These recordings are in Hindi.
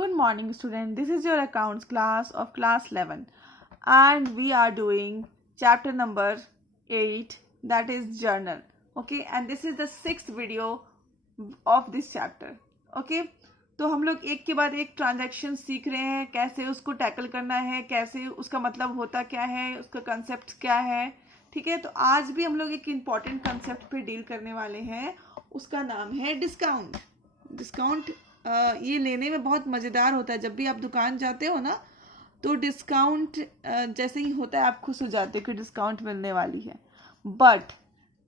Good morning, student. This is your accounts class of class 11, and we are doing chapter number 8, that is journal. Okay, and this is the 6th video of this chapter. Okay, तो हम लोग एक के बाद एक ट्रांजैक्शन सीख रहे हैं, कैसे उसको टैकल करना है, कैसे उसका मतलब होता क्या है, उसका कंसेप्ट क्या है. ठीक है, तो आज भी हम लोग एक इम्पॉर्टेंट कंसेप्ट पे डील करने वाले हैं. उसका नाम है डिस्काउंट. डिस्काउंट ये लेने में बहुत मज़ेदार होता है. जब भी आप दुकान जाते हो ना, तो डिस्काउंट जैसे ही होता है आप खुश हो जाते हो कि डिस्काउंट मिलने वाली है. बट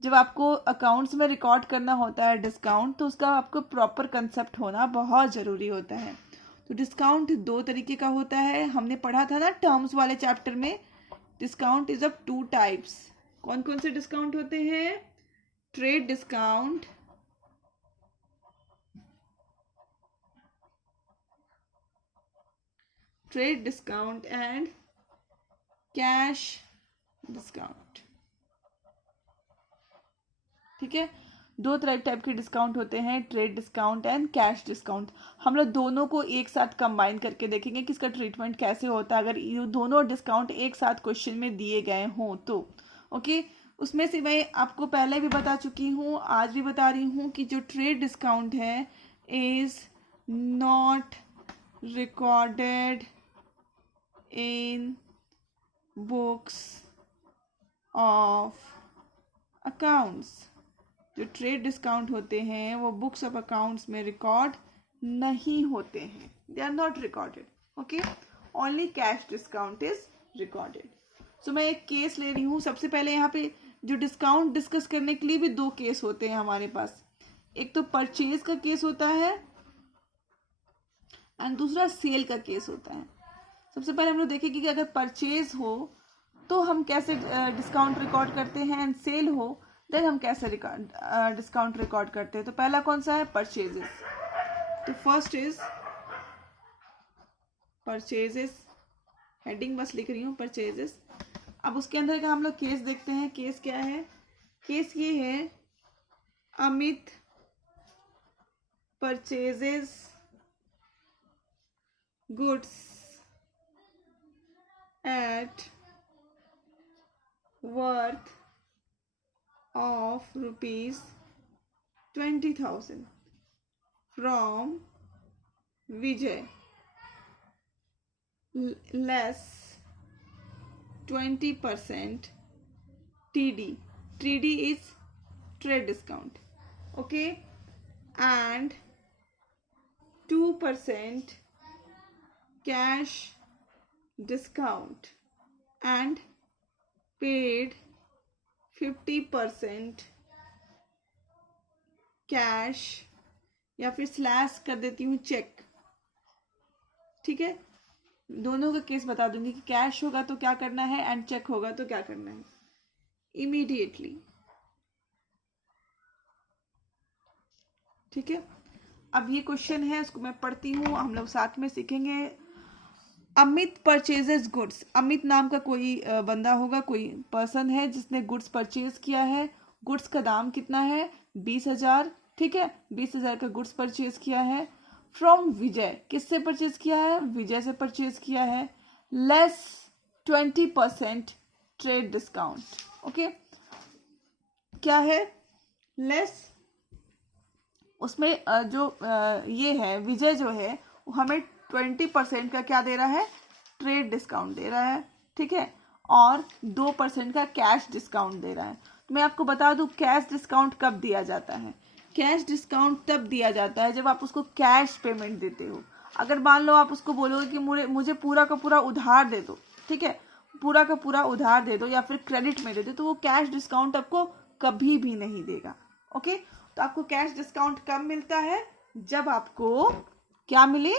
जब आपको अकाउंट्स में रिकॉर्ड करना होता है डिस्काउंट, तो उसका आपको प्रॉपर कंसेप्ट होना बहुत ज़रूरी होता है. तो डिस्काउंट दो तरीके का होता है. हमने पढ़ा था ना टर्म्स वाले चैप्टर में. Discount is of 2 types. कौन कौन से डिस्काउंट होते हैं? Trade discount, trade discount and cash discount. ठीक है, दो टाइप के डिस्काउंट होते हैं, trade discount and cash discount. हम लोग दोनों को एक साथ कंबाइन करके देखेंगे कि इसका ट्रीटमेंट कैसे होता है अगर ये दोनों डिस्काउंट एक साथ क्वेश्चन में दिए गए हों तो. ओके, उसमें से मैं आपको पहले भी बता चुकी हूँ, आज भी बता रही हूँ कि जो ट्रेड डिस्काउंट है is not recorded in books of accounts. जो ट्रेड डिस्काउंट होते हैं वो बुक्स ऑफ अकाउंट्स में रिकॉर्ड नहीं होते हैं. They are not recorded. Okay, only cash discount is recorded. So मैं एक केस ले रही हूँ. सबसे पहले यहाँ पे जो डिस्काउंट डिस्कस करने के लिए भी दो केस होते हैं हमारे पास. एक तो परचेज का केस होता है एंड दूसरा सेल का केस होता है. सबसे पहले हम लोग देखेंगे कि अगर परचेज हो तो हम कैसे डिस्काउंट रिकॉर्ड करते हैं, एंड सेल हो देन हम कैसे डिस्काउंट रिकॉर्ड करते हैं. तो पहला कौन सा है? परचेजेस. तो फर्स्ट इज परचेजेस. हेडिंग बस लिख रही हूँ, परचेजेस. अब उसके अंदर का हम लोग केस देखते हैं. केस क्या है? केस ये है, Amit purchases goods at worth of rupees 20,000 from Vijay less 20% TD. TD is trade discount. Okay, and 2% cash discount and paid 50% cash, या फिर स्लैश कर देती हूँ चेक. ठीक है, दोनों का केस बता दूंगी कि कैश होगा तो क्या करना है एंड चेक होगा तो क्या करना है इमीडिएटली. ठीक है, अब ये क्वेश्चन है, उसको मैं पढ़ती हूँ, हम लोग साथ में सीखेंगे. Amit purchases goods. अमित नाम का कोई बंदा होगा, कोई पर्सन है जिसने गुड्स परचेज किया है. गुड्स का दाम कितना है? 20,000. ठीक है, 20,000 का गुड्स परचेज किया है फ्रॉम विजय. किससे परचेज किया है? विजय से परचेज किया है. Less 20% trade discount. ओके, क्या है लेस? उसमें जो ये है विजय जो है वो हमें 20% का क्या दे रहा है? ट्रेड डिस्काउंट दे रहा है. ठीक है, और 2% का कैश डिस्काउंट दे रहा है. तो मैं आपको बता दूं कैश डिस्काउंट कब दिया जाता है. कैश डिस्काउंट तब दिया जाता है जब आप उसको कैश पेमेंट देते हो. अगर मान लो आप उसको बोलोगे कि मुझे पूरा का पूरा उधार दे दो, ठीक है, पूरा का पूरा उधार दे दो या फिर क्रेडिट में दे दो, तो वो कैश डिस्काउंट आपको कभी भी नहीं देगा. ओके, तो आपको कैश डिस्काउंट कब मिलता है? जब आपको क्या मिले?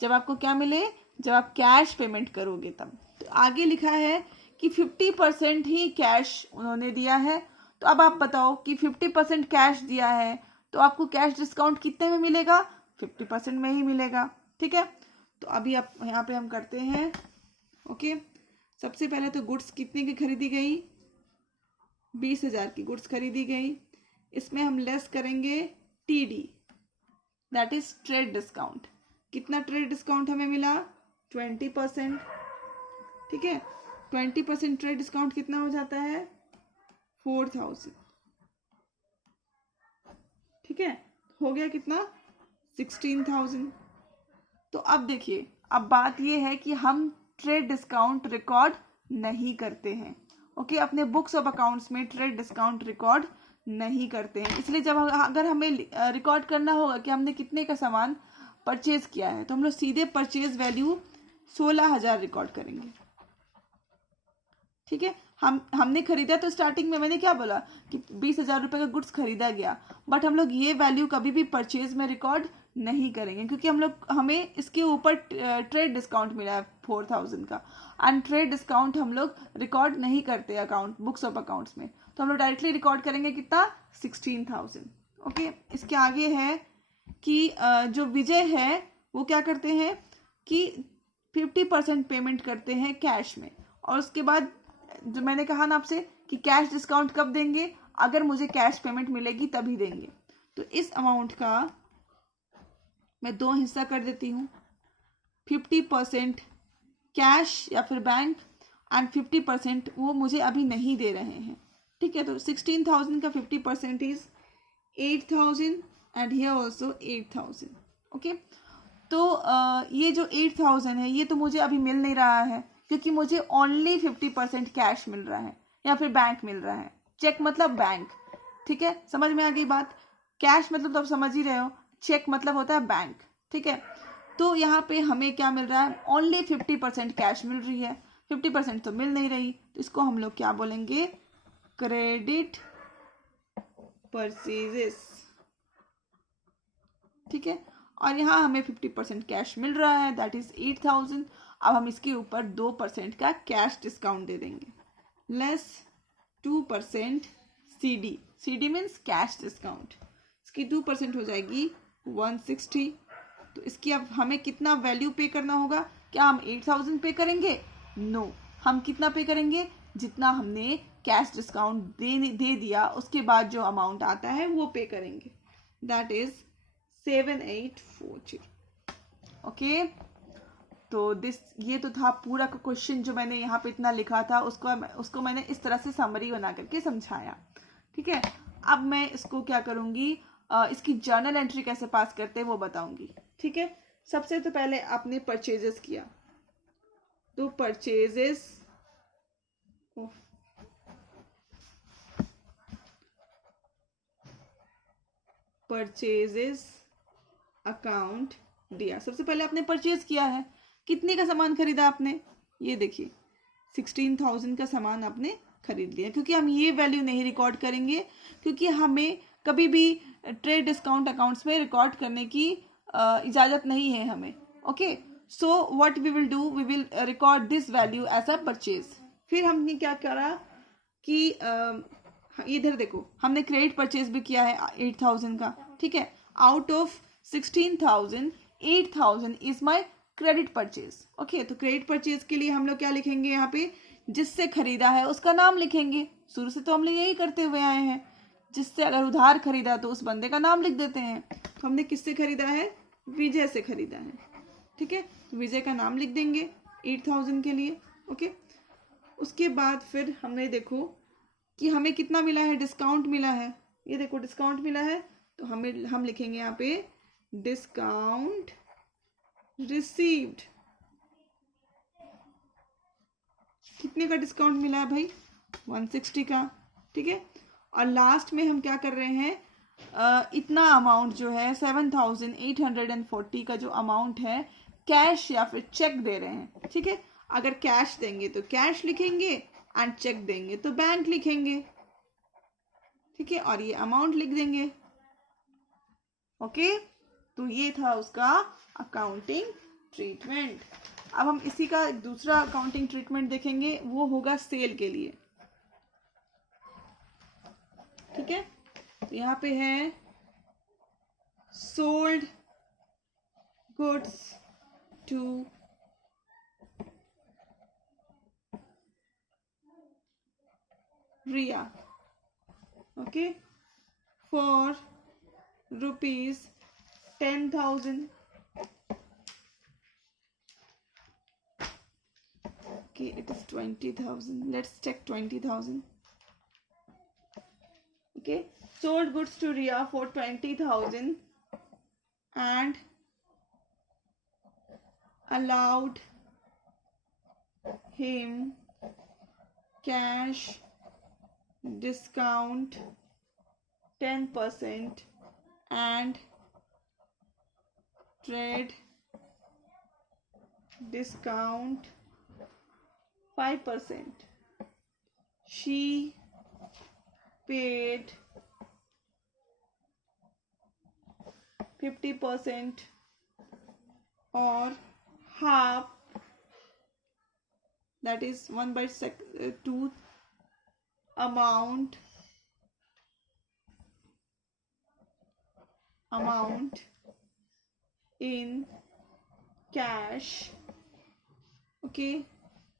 जब आपको क्या मिले? जब आप कैश पेमेंट करोगे तब. तो आगे लिखा है कि 50% ही कैश उन्होंने दिया है. तो अब आप बताओ कि 50% कैश दिया है तो आपको कैश डिस्काउंट कितने में मिलेगा? 50% में ही मिलेगा. ठीक है, तो अभी आप यहाँ पे हम करते हैं. ओके, सबसे पहले तो गुड्स कितने की खरीदी गई? 20,000 की गुड्स खरीदी गई. इसमें हम लेस करेंगे TD, that is trade discount. कितना ट्रेड डिस्काउंट हमें मिला? 20%। ठीक है, 20% ट्रेड डिस्काउंट कितना हो जाता है? 4000। ठीक है, हो गया कितना? 16,000। तो अब देखिए, अब बात ये है कि हम ट्रेड डिस्काउंट रिकॉर्ड नहीं करते हैं। ओके, अपने बुक्स ऑफ अकाउंट्स में ट्रेड डिस्काउंट रिकॉर्ड नहीं करते हैं। इसलिए जब अगर हमें रिकॉर्ड करना होगा कि हमने कितने का सामान परचेज किया है, तो हम लोग सीधे परचेज वैल्यू 16,000 रिकॉर्ड करेंगे। ठीक है, हमने खरीदा, तो स्टार्टिंग में मैंने क्या बोला कि 20,000 रुपये का गुड्स खरीदा गया, बट हम लोग ये वैल्यू कभी भी परचेज में रिकॉर्ड नहीं करेंगे, क्योंकि हमें इसके ऊपर ट्रेड डिस्काउंट मिला है 4,000 का, एंड ट्रेड डिस्काउंट हम लोग रिकॉर्ड नहीं करते अकाउंट बुक्स ऑफ अकाउंट्स में। तो हम लोग डायरेक्टली रिकॉर्ड करेंगे कितना? 16,000। ओके, इसके आगे है कि जो विजय है वो क्या करते हैं कि 50% पेमेंट करते हैं कैश में, और उसके बाद जो मैंने कहा ना आपसे कि कैश डिस्काउंट कब देंगे? अगर मुझे कैश पेमेंट मिलेगी तभी देंगे। तो इस अमाउंट का मैं 2 हिस्सा कर देती हूँ, 50% कैश या फिर बैंक, एंड 50% वो मुझे अभी नहीं दे रहे हैं। ठीक है, तो 16,000 का 50% is 8,000 and here also 8,000। Okay, तो ये जो 8,000 है ये तो मुझे अभी मिल नहीं रहा है, क्योंकि मुझे ओनली 50% कैश मिल रहा है या फिर बैंक मिल रहा है। चेक मतलब बैंक। ठीक है, समझ में आ गई बात? कैश मतलब तो आप समझ ही रहे हो, चेक मतलब होता है बैंक। ठीक है, तो यहाँ पे हमें क्या मिल रहा है? ओनली 50% कैश मिल रही है, 50% तो मिल नहीं रही, तो इसको हम लोग क्या बोलेंगे? Credit purchases. ठीक है, और यहाँ हमें 50% कैश मिल रहा है, दैट इज 8,000। अब हम इसके ऊपर 2% का कैश डिस्काउंट दे देंगे, less 2% CD। CD means cash discount. इसकी 2% हो जाएगी 160। तो इसकी अब हमें कितना वैल्यू पे करना होगा? क्या हम 8,000 पे करेंगे? नो, हम कितना पे करेंगे? जितना हमने कैश डिस्काउंट दे दिया, उसके बाद जो अमाउंट आता है वो पे करेंगे, दैट इज 7840। ओके, तो ये तो था पूरा का क्वेश्चन जो मैंने यहाँ पे इतना लिखा था, उसको मैंने इस तरह से समरी बना करके समझाया। ठीक है, अब मैं इसको क्या करूँगी, इसकी जर्नल एंट्री कैसे पास करते हैं वो बताऊंगी। ठीक है, सबसे तो पहले आपने परचेजेस किया, तो परचेजेस अकाउंट दिया। सबसे पहले आपने परचेज किया है, कितने का सामान खरीदा आपने? ये देखिए 16,000 का सामान आपने खरीद लिया, क्योंकि हम ये वैल्यू नहीं रिकॉर्ड करेंगे, क्योंकि हमें कभी भी ट्रेड डिस्काउंट अकाउंट्स में रिकॉर्ड करने की इजाज़त नहीं है हमें। Okay, so what we will do, we will record this value as a purchase. फिर हमने क्या करा कि इधर देखो, हमने क्रेडिट परचेज भी किया है 8,000 का। ठीक है, out of 16,000 8,000 is my credit purchase. Okay, तो क्रेडिट परचेज के लिए हम लोग क्या लिखेंगे? यहाँ पे जिससे खरीदा है उसका नाम लिखेंगे। शुरू से तो हम लोग यही करते हुए आए हैं, जिससे अगर उधार खरीदा तो उस बंदे का नाम लिख देते हैं। तो हमने किससे खरीदा है? विजय से खरीदा है। ठीक है, तो विजय का नाम लिख देंगे 8,000 के लिए। ओके, उसके बाद फिर हमने देखो कि हमें कितना मिला है? डिस्काउंट मिला है। ये देखो डिस्काउंट मिला है, तो हम लिखेंगे यहाँ पे डिस्काउंट रिसीव्ड। कितने का डिस्काउंट मिला है भाई? 160 का। ठीक है, और लास्ट में हम क्या कर रहे हैं? इतना अमाउंट जो है 7,840 का जो अमाउंट है, कैश या फिर चेक दे रहे हैं। ठीक है, अगर कैश देंगे तो कैश लिखेंगे, एंड चेक देंगे तो बैंक लिखेंगे। ठीक है, और ये अमाउंट लिख देंगे। ओके, तो ये था उसका अकाउंटिंग ट्रीटमेंट। अब हम इसी का दूसरा अकाउंटिंग ट्रीटमेंट देखेंगे, वो होगा सेल के लिए। ठीक है, तो यहाँ पे है sold goods to Riya, okay, for rupees 10,000। Okay, it is 20,000. Let's check 20,000. Okay, sold goods to Ria for 20,000 and allowed him cash discount 10% and trade discount 5%. She paid 50% or half, that is 1/2 amount in cash, okay,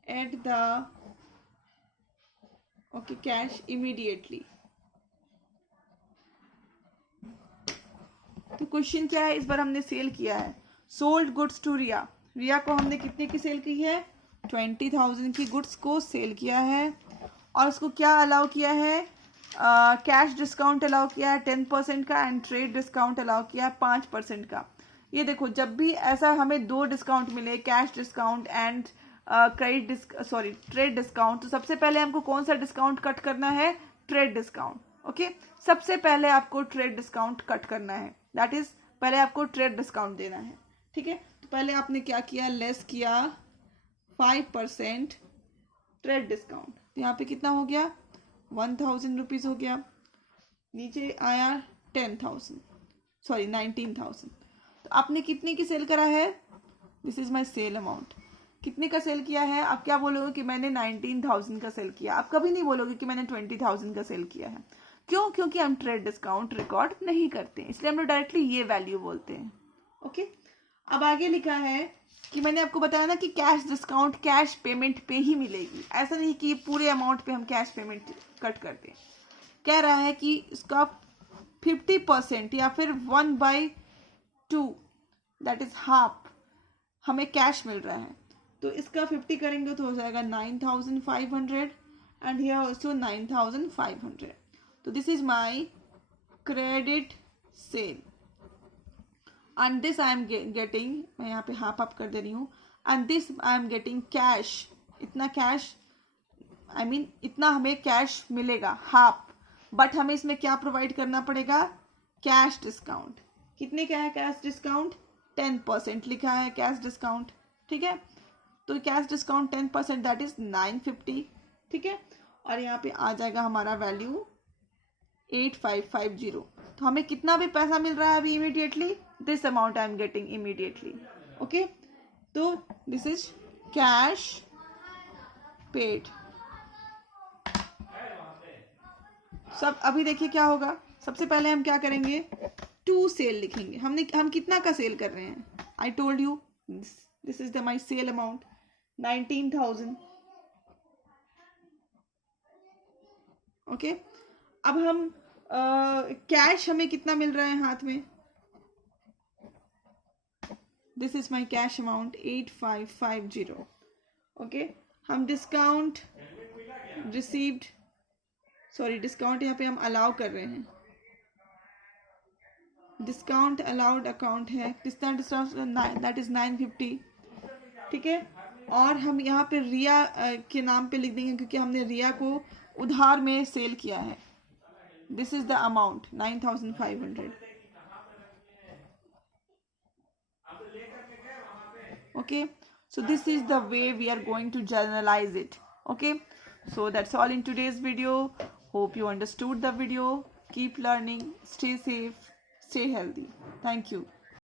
at the cash immediately. तो क्वेश्चन क्या है, इस बार हमने सेल किया है सोल्ड गुड्स टू रिया. रिया को हमने कितने की सेल की है, 20,000 की गुड्स को सेल किया है और उसको क्या अलाउ किया है, कैश डिस्काउंट अलाउ किया है 10% का एंड ट्रेड डिस्काउंट अलाउ किया है 5% का. ये देखो, जब भी ऐसा हमें 2 डिस्काउंट मिले, cash discount and trade discount, तो सबसे पहले हमको कौन सा डिस्काउंट कट करना है, ट्रेड डिस्काउंट. ओके, सबसे पहले आपको ट्रेड डिस्काउंट कट करना है, दैट इज पहले आपको ट्रेड डिस्काउंट देना है. ठीक है, तो पहले आपने क्या किया, लेस किया 5% ट्रेड डिस्काउंट. तो यहाँ पे कितना हो गया, 1,000 रुपीज़ हो गया. नीचे आया 19,000. तो आपने कितने की सेल करा है, this is my sale amount. कितने का सेल किया है, आप क्या बोलोगे कि मैंने 19,000 का सेल किया. आप कभी नहीं बोलोगे कि मैंने 20,000 का सेल किया है. क्यों, क्योंकि हम ट्रेड डिस्काउंट रिकॉर्ड नहीं करते, इसलिए हम लोग डायरेक्टली ये वैल्यू बोलते हैं. ओके, अब आगे लिखा है कि मैंने आपको बताया ना कि कैश डिस्काउंट कैश पेमेंट पे ही मिलेगी. ऐसा नहीं कि पूरे अमाउंट पे हम कैश पेमेंट कट करते हैं. कह रहा है कि इसका 50% या फिर 1/2, दैट इज हाफ, हमें कैश मिल रहा है. तो इसका 50 करेंगे तो हो जाएगा 9,500 एंड हियर ऑल्सो 9,500. तो this is my credit sale and this I am getting, मैं यहाँ पे हाफ अप कर दे रही हूँ, and this I am getting cash. इतना कैश, आई मीन इतना हमें कैश मिलेगा हाफ, बट हमें इसमें क्या प्रोवाइड करना पड़ेगा, कैश डिस्काउंट. कितने का है कैश डिस्काउंट, 10% लिखा है कैश डिस्काउंट. ठीक है, तो कैश डिस्काउंट 10% दैट इज 950. ठीक है, और यहाँ पे आ जाएगा हमारा वैल्यू 8550. तो हमें कितना भी पैसा मिल रहा है अभी immediately, this amount I am getting immediately. Okay, तो दिस इज कैश पेड. सब अभी देखिए क्या होगा. सबसे पहले हम क्या करेंगे, टू सेल लिखेंगे. हम कितना का सेल कर रहे हैं, I told you this is the my sale amount 19,000. Okay, अब हम कैश हमें कितना मिल रहा है हाथ में, this is my cash amount 8550. Okay, हम डिस्काउंट रिसीव्ड, डिस्काउंट यहाँ पे हम अलाउ कर रहे हैं. डिस्काउंट अलाउड अकाउंट है कितना, डिस्काउंट दैट इज 950. ठीक है, और हम यहाँ पे रिया के नाम पे लिख देंगे क्योंकि हमने रिया को उधार में सेल किया है. This is the amount 9,500. Okay, so this is the way we are going to generalize it. Okay, so that's all in today's video. Hope you understood the video. Keep learning, stay safe, stay healthy. Thank you.